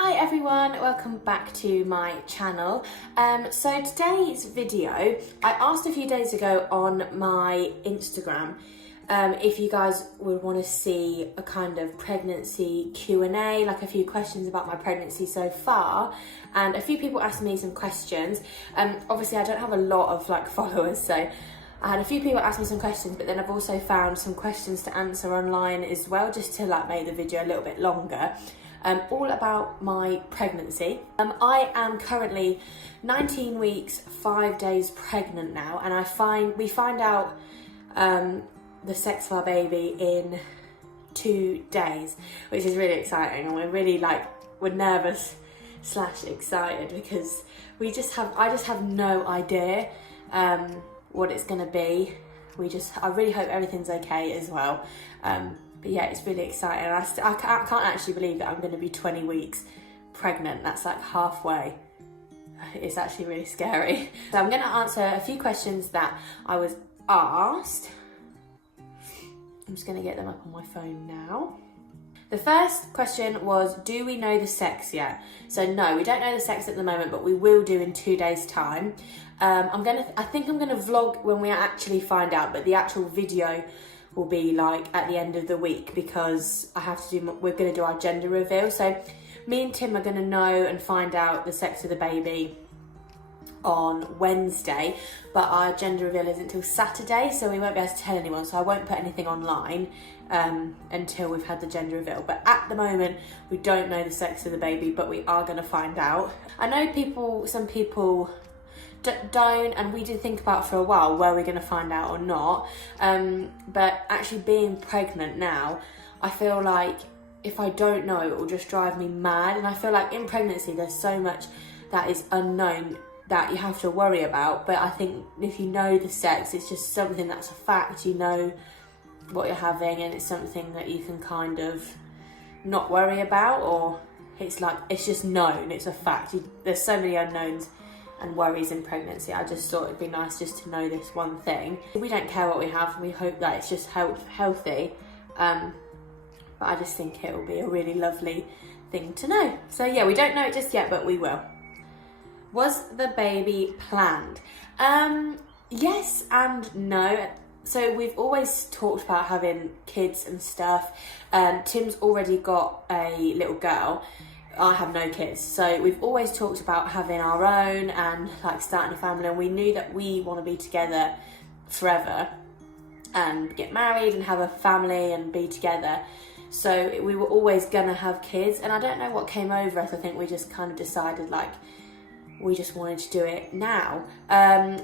Hi everyone, welcome back to my channel. So today's video, I asked a few days ago on my Instagram if you guys would want to see a kind of pregnancy Q&A, like a few questions about my pregnancy so far, and a few people asked me some questions. Obviously I don't have a lot of followers, so I had a few people ask me some questions, but then I've also found some questions to answer online as well, just to make the video a little bit longer. All about my pregnancy. I am currently 19 weeks, 5 days pregnant now, and we find out the sex of our baby in 2 days, which is really exciting, and we're really we're nervous / excited because I just have no idea what it's gonna be. I really hope everything's okay as well. But yeah, it's really exciting. I can't actually believe that I'm going to be 20 weeks pregnant. That's like halfway. It's actually really scary. So I'm going to answer a few questions that I was asked. I'm just going to get them up on my phone now. The first question was, do we know the sex yet? So no, we don't know the sex at the moment, but we will do in 2 days' time. I think I'm gonna vlog when we actually find out, but the actual video will be at the end of the week, because we're gonna do our gender reveal. So me and Tim are gonna know and find out the sex of the baby on Wednesday, but our gender reveal isn't until Saturday, so we won't be able to tell anyone, so I won't put anything online until we've had the gender reveal. But at the moment we don't know the sex of the baby, but we are going to find out. I know some people don't, and we did think about for a while, were we going to find out or not, but actually being pregnant now, I feel like if I don't know, it will just drive me mad. And I feel like in pregnancy there's so much that is unknown that you have to worry about, but I think if you know the sex, it's just something that's a fact. You know what you're having, and it's something that you can kind of not worry about, or it's just known, it's a fact. There's so many unknowns and worries in pregnancy. I just thought it'd be nice just to know this one thing. We don't care what we have, we hope that it's just healthy, but I just think it will be a really lovely thing to know. So yeah, we don't know it just yet, but we will. Was the baby planned? Yes and no. So we've always talked about having kids and stuff. Tim's already got a little girl. I have no kids, so we've always talked about having our own and starting a family, and we knew that we want to be together forever and get married and have a family and be together. So we were always gonna have kids, and I don't know what came over us. I think we just kind of decided we just wanted to do it now.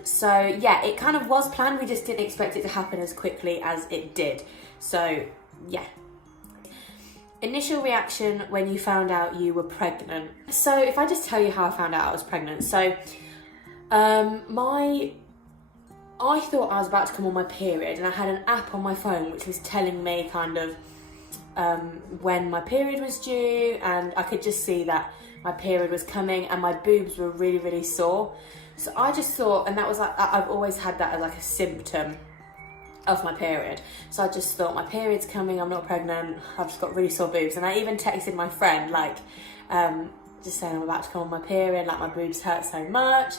So yeah, it kind of was planned, we just didn't expect it to happen as quickly as it did. So yeah. Initial reaction when you found out you were pregnant. So if I just tell you how I found out I was pregnant. So I thought I was about to come on my period, and I had an app on my phone which was telling me kind of when my period was due, and I could just see that my period was coming, and my boobs were really, really sore. So I just thought, and that was I've always had that as a symptom of my period. So I just thought, my period's coming, I'm not pregnant, I've just got really sore boobs. And I even texted my friend, just saying I'm about to come on my period, my boobs hurt so much.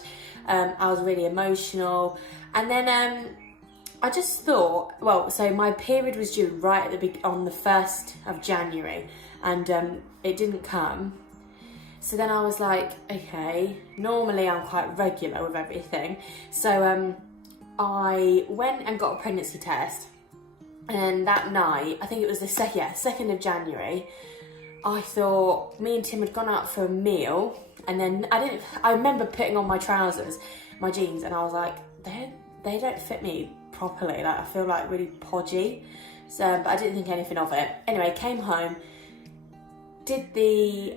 I was really emotional. And then I just thought, so my period was due right at on the 1st of January, and it didn't come. So then I was like, okay, normally I'm quite regular with everything. So I went and got a pregnancy test, and that night, I think it was the 2nd of January, I thought me and Tim had gone out for a meal, and then I remember putting on my trousers, my jeans, and I was like, they don't fit me properly, I feel really podgy. So, but I didn't think anything of it. Anyway, came home, did the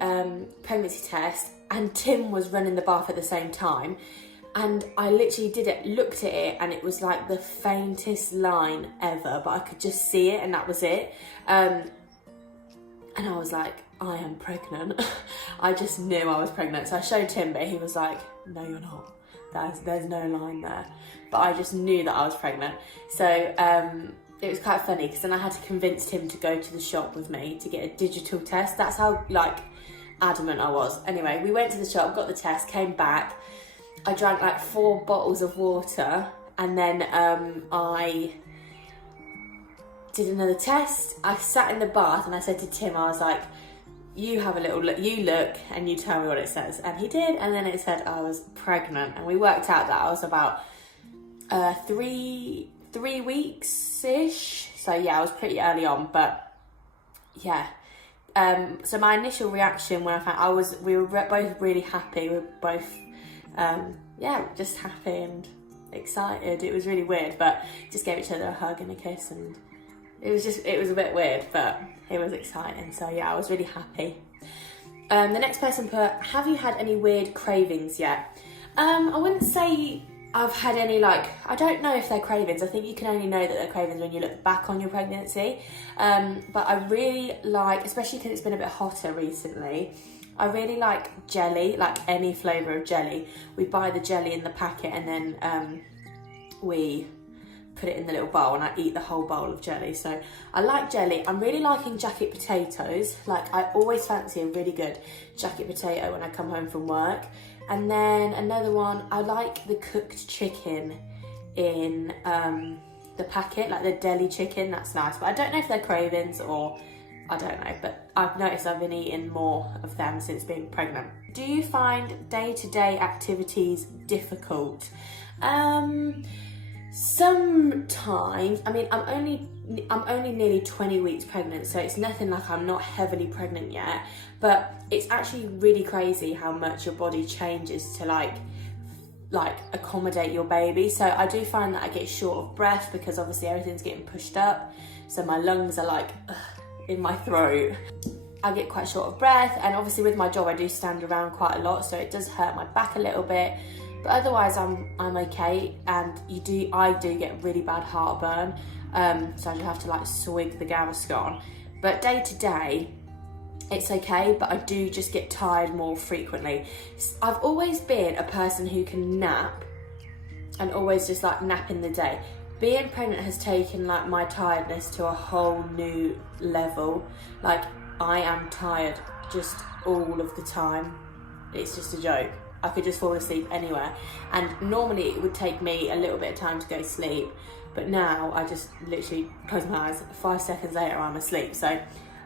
pregnancy test, and Tim was running the bath at the same time, and I literally looked at it, and it was the faintest line ever, but I could just see it, and that was it. And I was like, I am pregnant. I just knew I was pregnant. So I showed Tim, but he was like, no, you're not. There's no line there. But I just knew that I was pregnant. So it was quite funny, because then I had to convince Tim to go to the shop with me to get a digital test. That's how adamant I was. Anyway, we went to the shop, got the test, came back. I drank like 4 bottles of water, and then I did another test. I sat in the bath and I said to Tim, I was like, you have a little look, you look and you tell me what it says. And he did, and then it said I was pregnant, and we worked out that I was about 3 weeks-ish. So yeah, I was pretty early on, but yeah. So my initial reaction when I found, we were both really happy. We were both, just happy and excited. It was really weird, but just gave each other a hug and a kiss, and it was a bit weird, but it was exciting. So yeah, I was really happy. The next person put, have you had any weird cravings yet? I wouldn't say I've had any, I don't know if they're cravings. I think you can only know that they're cravings when you look back on your pregnancy. But I really like, especially because it's been a bit hotter recently, I really like jelly, like any flavour of jelly. We buy the jelly in the packet, and then we put it in the little bowl, and I eat the whole bowl of jelly. So I like jelly. I'm really liking jacket potatoes. I always fancy a really good jacket potato when I come home from work. And then another one, I like the cooked chicken in the packet, like the deli chicken. That's nice, but I don't know if they're cravings or I don't know, but I've noticed I've been eating more of them since being pregnant. Do you find day-to-day activities difficult? Sometimes. I mean, I'm only nearly 20 weeks pregnant, so it's nothing like I'm not heavily pregnant yet, but it's actually really crazy how much your body changes to like accommodate your baby. So I do find that I get short of breath because obviously everything's getting pushed up, so my lungs are in my throat. I get quite short of breath, and obviously with my job I do stand around quite a lot, so it does hurt my back a little bit. But otherwise I'm okay, and I do get really bad heartburn, so I just have to swig the Gaviscon. But day to day, it's okay, but I do just get tired more frequently. I've always been a person who can nap, and always just nap in the day. Being pregnant has taken my tiredness to a whole new level. I am tired just all of the time. It's just a joke. I could just fall asleep anywhere, and normally it would take me a little bit of time to go to sleep, but now I just literally close my eyes, 5 seconds later I'm asleep. So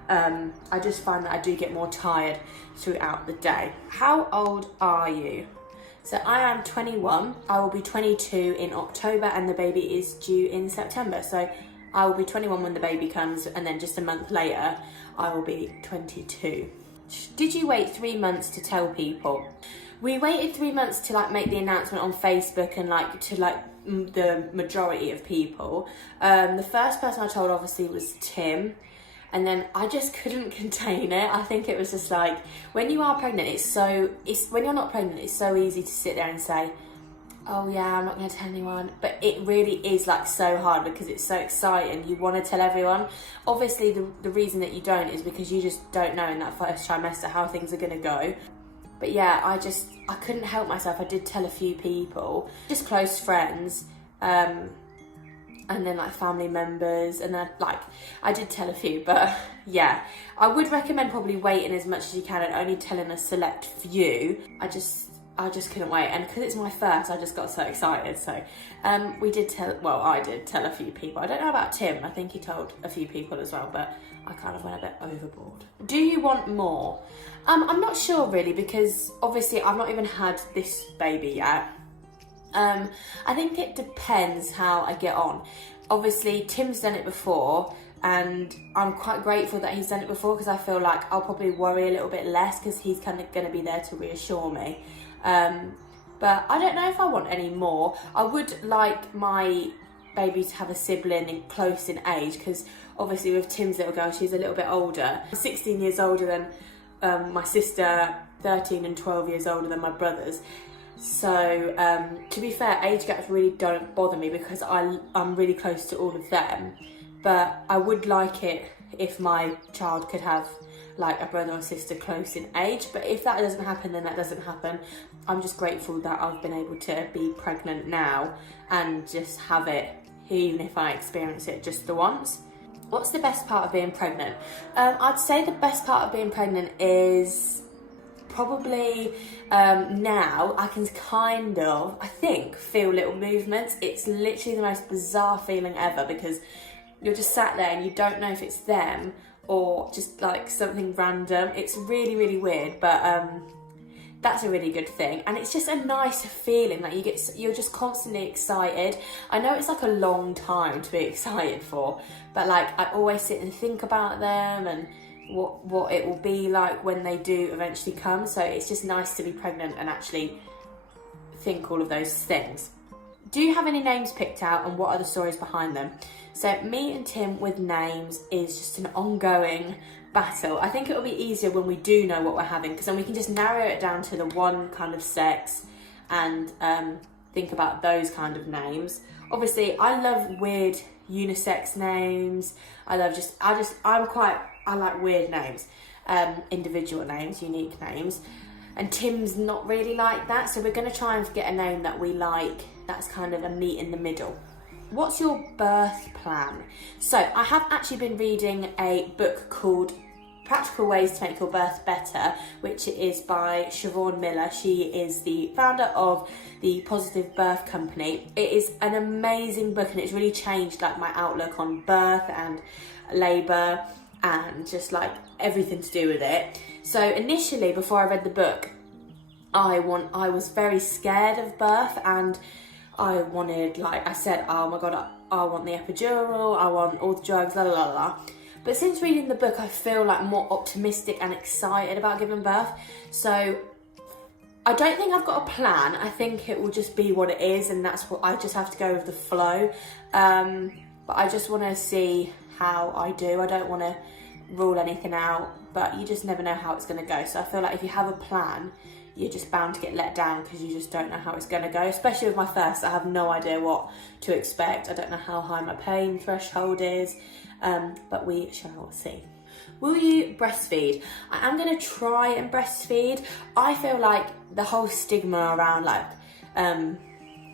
I just find that I do get more tired throughout the day. How old are you? So I am 21. I will be 22 in October, and the baby is due in September. So I will be 21 when the baby comes, and then just a month later I will be 22. Did you wait 3 months to tell people? We waited 3 months to make the announcement on Facebook and to the majority of people. The first person I told obviously was Tim, and then I just couldn't contain it. I think it was just when you are pregnant, when you're not pregnant, it's so easy to sit there and say, oh yeah, I'm not going to tell anyone. But it really is so hard because it's so exciting. You want to tell everyone. Obviously the reason that you don't is because you just don't know in that first trimester how things are going to go. But yeah, I couldn't help myself. I did tell a few people, just close friends, and then family members, and then I did tell a few. But yeah, I would recommend probably waiting as much as you can and only telling a select few. I just couldn't wait, and because it's my first, I just got so excited. So I did tell a few people. I don't know about Tim. I think he told a few people as well, but I kind of went a bit overboard. Do you want more? I'm not sure really, because obviously I've not even had this baby yet. I think it depends how I get on. Obviously Tim's done it before, and I'm quite grateful that he's done it before, because I feel like I'll probably worry a little bit less because he's kind of going to be there to reassure me. But I don't know if I want any more. I would like my baby to have a sibling close in age, because obviously with Tim's little girl, she's a little bit older. 16 years older than my sister, 13 and 12 years older than my brothers. So to be fair, age gaps really don't bother me because I'm really close to all of them. But I would like it if my child could have a brother or sister close in age. But if that doesn't happen, then that doesn't happen. I'm just grateful that I've been able to be pregnant now and just have it, even if I experience it just the once. What's the best part of being pregnant? I'd say the best part of being pregnant is probably now I can kind of, I think, feel little movements. It's literally the most bizarre feeling ever, because you're just sat there and you don't know if it's them or just like something random. It's really, really weird, but that's a really good thing, and it's just a nice feeling that you're just constantly excited. I know it's like a long time to be excited for, but like I always sit and think about them and what it will be like when they do eventually come. So it's just nice to be pregnant and actually think all of those things. Do you have any names picked out, and what are the stories behind them? So me and Tim with names is just an ongoing battle. I think it'll be easier when we do know what we're having, because then we can just narrow it down to the one kind of sex and think about those kind of names. Obviously, I love weird unisex names. I like weird names, individual names, unique names. And Tim's not really like that, so we're going to try and get a name that we like, that's kind of a meet in the middle. What's your birth plan? So I have actually been reading a book called Practical Ways to Make Your Birth Better, which is by Siobhan Miller. She is the founder of the Positive Birth Company. It is an amazing book, and it's really changed like my outlook on birth and labour and just like everything to do with it. So initially, before I read the book, I was very scared of birth, and I wanted, like I said, oh my god, I want the epidural, I want all the drugs, la la la la. But since reading the book, I feel like more optimistic and excited about giving birth. So I don't think I've got a plan. I think it will just be what it is, and that's what I just have to go with the flow. But I just want to see how I do. I don't want to rule anything out, but you just never know how it's going to go. So I feel like if you have a plan, you're just bound to get let down, because you just don't know how it's going to go. Especially with my first, I have no idea what to expect. I don't know how high my pain threshold is, but we shall see. Will you breastfeed? I am going to try and breastfeed. I feel like the whole stigma around like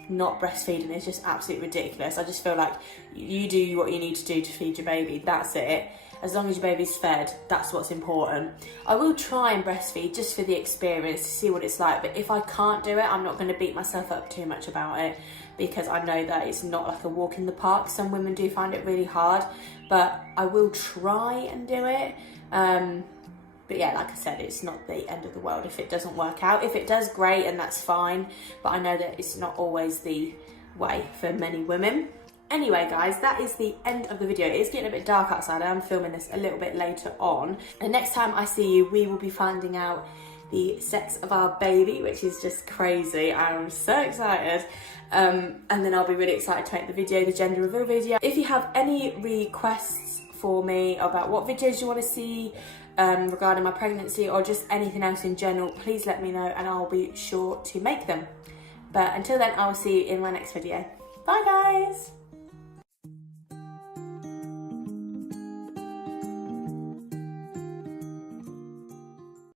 not breastfeeding is just absolutely ridiculous. I just feel like you do what you need to do to feed your baby, that's it. As long as your baby's fed, that's what's important. I will try and breastfeed just for the experience, to see what it's like. But if I can't do it, I'm not going to beat myself up too much about it, because I know that it's not like a walk in the park. Some women do find it really hard, but I will try and do it. But yeah, like I said, it's not the end of the world if it doesn't work out. If it does, great, and that's fine. But I know that it's not always the way for many women. Anyway guys, that is the end of the video. It is getting a bit dark outside. I am filming this a little bit later on. The next time I see you, we will be finding out the sex of our baby, which is just crazy. I'm so excited. And then I'll be really excited to make the video, the gender reveal video. If you have any requests for me about what videos you want to see regarding my pregnancy, or just anything else in general, please let me know and I'll be sure to make them. But until then, I will see you in my next video. Bye guys!